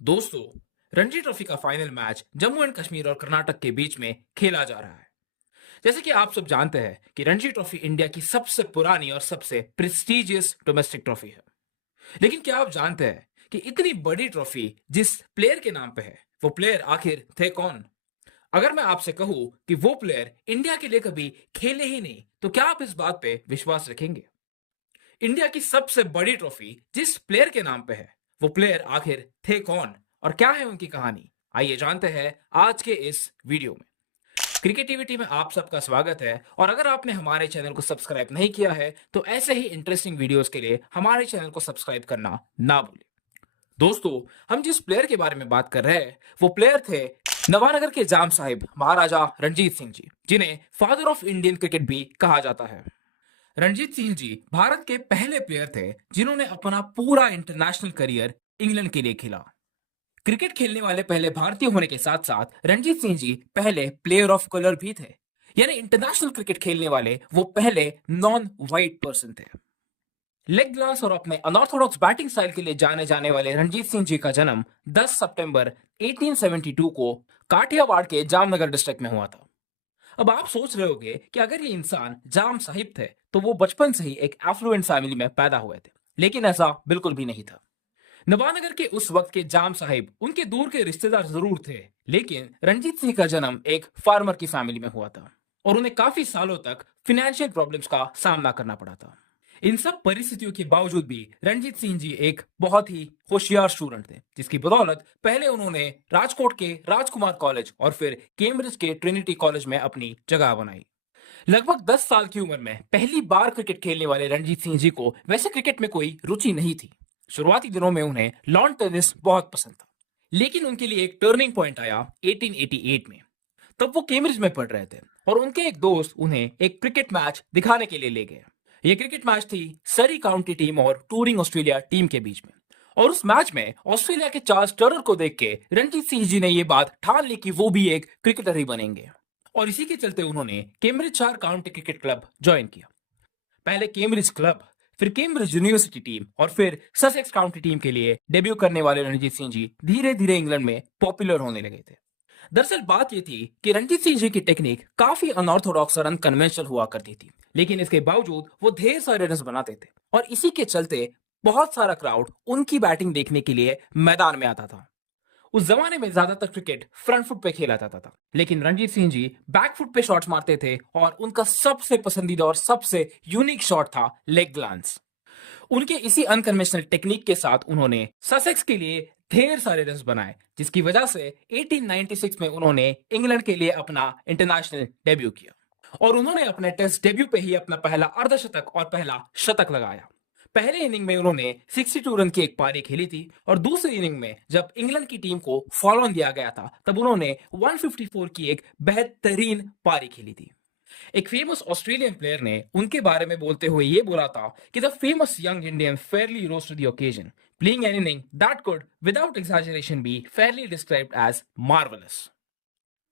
दोस्तों, रणजी ट्रॉफी का final match Jammu and Kashmir और कर्नाटक के बीच में खेला जा रहा है। जैसे कि आप सब जानते हैं कि रणजी ट्रॉफी इंडिया की सबसे पुरानी और सबसे प्रेस्टिजियस डोमेस्टिक ट्रॉफी है। लेकिन क्या आप जानते हैं कि इतनी बड़ी ट्रॉफी जिस प्लेयर के नाम पे है, वो प्लेयर आखिर थे कौन? अगर मैं आपसे कहूं कि वो प्लेयर इंडिया के लिए कभी खेले ही नहीं, तो क्या आप इस बात पे विश्वास रखेंगे? इंडिया की सबसे बड़ी ट्रॉफी जिस प्लेयर के नाम पे है, वो प्लेयर आखिर थे कौन और क्या है उनकी कहानी? आइए जानते हैं आज के इस वीडियो में। क्रिकेटिविटी में आप सबका स्वागत है और अगर आपने हमारे चैनल को सब्सक्राइब नहीं किया है तो ऐसे ही इंटरेस्टिंग वीडियोस के लिए हमारे चैनल को सब्सक्राइब करना ना भूलें। दोस्तों, हम जिस प्लेयर के बारे में बात कर रहे हैं वो प्लेयर थे नवानगर के जाम साहिब महाराजा रणजीत सिंह जी, जिन्हें फादर ऑफ इंडियन क्रिकेट भी कहा जाता है। रणजीत सिंह जी भारत के पहले प्लेयर थे जिन्होंने अपना पूरा इंटरनेशनल करियर इंग्लैंड के लिए खेला। क्रिकेट खेलने वाले पहले भारतीय होने के साथ साथ रणजीत सिंह जी पहले प्लेयर ऑफ कलर भी थे, यानी इंटरनेशनल क्रिकेट खेलने वाले वो पहले नॉन वाइट पर्सन थे। लेग ग्लास और अपने अनऑर्थोडॉक्स बैटिंग स्टाइल के लिए जाने जाने वाले रणजीत सिंह जी का जन्म 10 सितंबर 1872 को काठियावाड़ के जामनगर डिस्ट्रिक्ट में हुआ था। अब आप सोच रहे होंगे कि अगर ये इंसान जाम साहिब थे तो वो बचपन से ही एक एफ्लुएंट फैमिली में पैदा हुए थे, लेकिन ऐसा बिल्कुल भी नहीं था। नवानगर के उस वक्त के जाम साहिब उनके दूर के रिश्तेदार जरूर थे, लेकिन रणजीत सिंह का जन्म एक फार्मर की फैमिली में हुआ था और उन्हें काफी सालों तक फाइनेंशियल प्रॉब्लम्स का सामना करना पड़ा था। इन सब परिस्थितियों के बावजूद भी रणजीत सिंह जी एक बहुत ही होशियार स्टूडेंट थे, जिसकी बदौलत पहले उन्होंने राजकोट के राजकुमार कॉलेज और फिर कैम्ब्रिज के ट्रिनिटी कॉलेज में अपनी जगह बनाई। लगभग 10 साल की उम्र में पहली बार क्रिकेट खेलने वाले रणजीत सिंह जी को वैसे क्रिकेट में कोई रुचि नहीं थी। शुरुआती दिनों में उन्हें लॉन टेनिस बहुत पसंद था, लेकिन उनके लिए एक टर्निंग पॉइंट आया 1888 में। तब वो कैम्ब्रिज में पढ़ रहे थे और उनके एक दोस्त उन्हें एक क्रिकेट मैच दिखाने के लिए ले गए। ये क्रिकेट मैच थी सरी काउंटी टीम और टूरिंग ऑस्ट्रेलिया टीम के बीच में। और उस मैच में ऑस्ट्रेलिया के चार्ल्स टर्नर को देख के रणजीत सिंह जी ने ये बात ठान ली कि वो भी एक क्रिकेटर ही बनेंगे। और इसी के चलते उन्होंने कैम्ब्रिज शायर काउंटी क्रिकेट क्लब ज्वाइन किया। पहले कैम्ब्रिज क्लब, फिर कैम्ब्रिज यूनिवर्सिटी टीम और फिर ससेक्स काउंटी टीम के लिए डेब्यू करने वाले रणजीत सिंह जी धीरे धीरे इंग्लैंड में पॉपुलर होने लगे थे। दरअसल बात यह थी कि रणजीत सिंह जी की टेक्निक काफी अनऑर्थोडॉक्स और अनकन्वेंशनल हुआ करती थी, लेकिन इसके बावजूद वो ढेर सारे रन बनाते थे और इसी के चलते बहुत सारा क्राउड उनकी बैटिंग देखने के लिए मैदान में आता था। उस जमाने में ज्यादातर क्रिकेट फ्रंट फुट पे खेला जाता था, लेकिन रणजीत सिंह जी बैक फुट पे शॉट्स मारते थे और उनका सबसे पसंदीदा और सबसे यूनिक शॉट था लेग ग्लांस। उनके इसी अनकन्वेंशनल टेक्निक के साथ उन्होंने ससेक्स के लिए ढेर सारे रन बनाए, जिसकी वजह से 1896 में उन्होंने इंग्लैंड के लिए अपना इंटरनेशनल डेब्यू किया और उन्होंने अपने टेस्ट डेब्यू पे ही अपना पहला अर्धशतक और पहला शतक लगाया। पहले इनिंग में उन्होंने 62 रन की एक पारी खेली थी और दूसरी इनिंग में जब इंग्लैंड की टीम को फॉलो ऑन दिया गया था तब उन्होंने 154 की एक बेहतरीन पारी खेली थी। एक फेमस ऑस्ट्रेलियन प्लेयर ने उनके बारे में बोलते हुए ये बोला था कि the famous young Indian fairly rose to the occasion, playing an inning that could without exaggeration be fairly described as marvellous.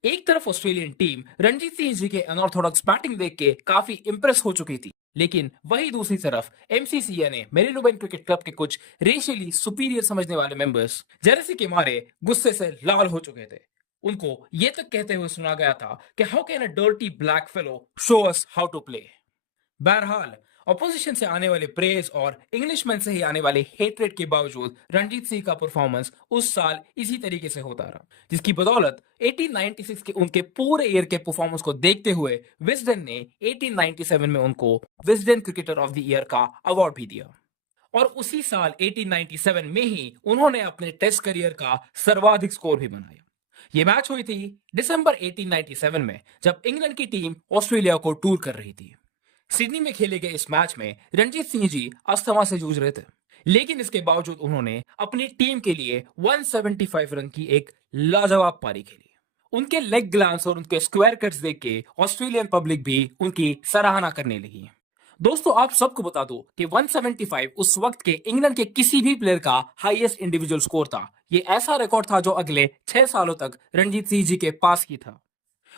एक तरफ ऑस्ट्रेलियन टीम रणजीत सिंह जी के अनऑर्थोडॉक्स बैटिंग देख के काफी इंप्रेस हो चुकी थी, लेकिन वही दूसरी तरफ एमसीसी यानी मेरीनोबेन क्रिकेट क्लब के कुछ रेशियली सुपीरियर समझने वाले मेंबर्स जेलसी के मारे गुस्से से लाल हो चुके थे। उनको ये तक कहते हुए सुना गया था कि how can a dirty black fellow show us how to play. बहरहाल ऑपोजिशन से आने वाले प्रेज और इंग्लिशमैन से ही आने वाले हेट्रेड के बावजूद रणजीत सिंह का परफॉर्मेंस उस साल इसी तरीके से होता रहा, जिसकी बदौलत 1896 के उनके पूरे ईयर के परफॉर्मेंस को देखते हुए विजडन ने 1897 में उनको Wisden cricketer of the year का अवार्ड भी दिया। और उसी साल 1897 में ही उन्होंने अपने टेस्ट करियर का सर्वाधिक स्कोर भी बनाया। ये मैच हुई थी दिसंबर 1897 में जब इंग्लैंड की टीम ऑस्ट्रेलिया को टूर कर रही थी। सिडनी में खेले गए इस मैच में रणजीत सिंह जी अस्थमा से जूझ रहे थे, लेकिन इसके बावजूद उन्होंने अपनी टीम के लिए 175 रन की एक लाजवाब पारी खेली। उनके लेग ग्लांस और उनके स्क्वायर कट्स देख के ऑस्ट्रेलियन पब्लिक भी उनकी सराहना करने लगी। दोस्तों, आप सबको बता दो कि 175 उस वक्त के इंग्लैंड के किसी भी प्लेयर का हाईएस्ट इंडिविजुअल स्कोर था। ये ऐसा रिकॉर्ड था जो अगले 6 सालों तक रणजीत सिंह जी के पास ही था।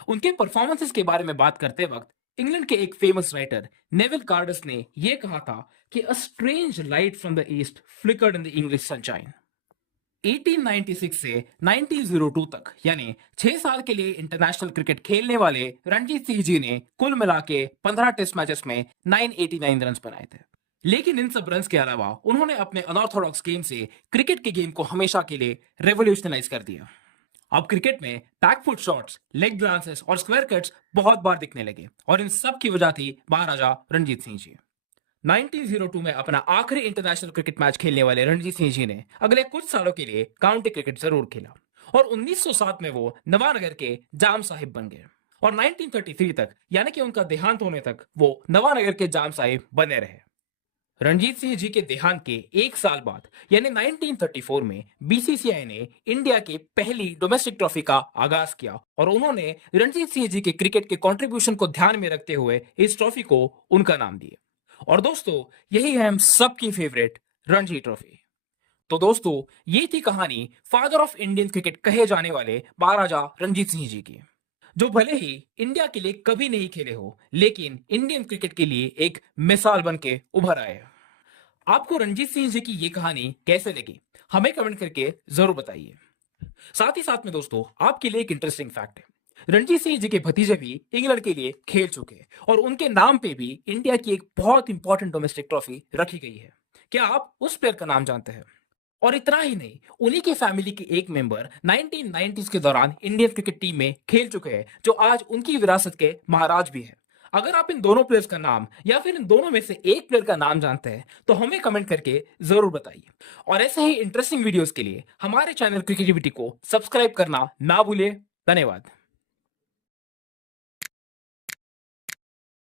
उनके परफॉर्मेंसेस के बारे में बात करते वक्त इंग्लैंड के एक फेमस राइटर नेविल कार्डस ने यह कहा था कि a strange light from the east flickered in the English sunshine. 1896 से 1902 तक यानी 6 साल के लिए इंटरनेशनल क्रिकेट खेलने वाले रणजीत सिंह जी ने कुल मिला के 15 टेस्ट मैचेस में 989 रन बनाए थे। लेकिन इन सब रन्स के अलावा उन्होंने अपने अनऑर्थोडॉक्स गेम से क्रिकेट के गेम को हमेशा के लिए रेवोल्यूशनलाइज कर दिया। अब क्रिकेट में बैकफुट शॉट्स, लेग ग्लांसेस और स्क्वायर कट्स बहुत बार दिखने लगे और इन सब की वजह थी महाराजा रणजीत सिंह जी। 1902 में अपना आखिरी इंटरनेशनल क्रिकेट मैच खेलने वाले रणजीत सिंह जी ने अगले कुछ सालों के लिए काउंटी क्रिकेट जरूर खेला और 1907 में वो नवानगर के जाम साहिब बन गए और 1933 तक यानी कि उनका देहांत होने तक वो नवानगर के जाम साहिब बने रहे। रणजीत सिंह जी के देहांत के एक साल बाद यानी 1934 में बीसीसीआई ने इंडिया की पहली डोमेस्टिक ट्रॉफी का आगाज किया और उन्होंने रणजीत सिंह जी के क्रिकेट के कंट्रीब्यूशन को ध्यान में रखते हुए इस ट्रॉफी को उनका नाम दिए। और दोस्तों यही है हम सबकी फेवरेट रणजी ट्रॉफी। तो दोस्तों ये थी कहानी फादर ऑफ इंडियन क्रिकेट कहे जाने वाले महाराजा रणजीत सिंह जी की, जो भले ही इंडिया के लिए कभी नहीं खेले हो लेकिन इंडियन क्रिकेट के लिए एक मिसाल बन के उभर आए। आपको रणजीत सिंह जी की ये कहानी कैसे लगी हमें कमेंट करके जरूर बताइए। साथ ही साथ में दोस्तों आपके लिए एक इंटरेस्टिंग फैक्ट है, रणजीत सिंह जी के भतीजे भी इंग्लैंड के लिए खेल चुके हैं और उनके नाम पे भी इंडिया की एक बहुत इंपॉर्टेंट डोमेस्टिक ट्रॉफी रखी गई है। क्या आप उस प्लेयर का नाम जानते हैं? और इतना ही नहीं, उन्हीं के फैमिली के एक मेंबर 1990s के दौरान इंडियन क्रिकेट टीम में खेल चुके हैं, जो आज उनकी विरासत के महाराज भी हैं। अगर आप इन दोनों प्लेयर्स का नाम या फिर इन दोनों में से एक प्लेयर का नाम जानते हैं तो हमें कमेंट करके जरूर बताइए। और ऐसे ही इंटरेस्टिंग वीडियोस के लिए हमारे चैनल क्रिकेटिविटी को सब्सक्राइब करना ना भूलिए। धन्यवाद।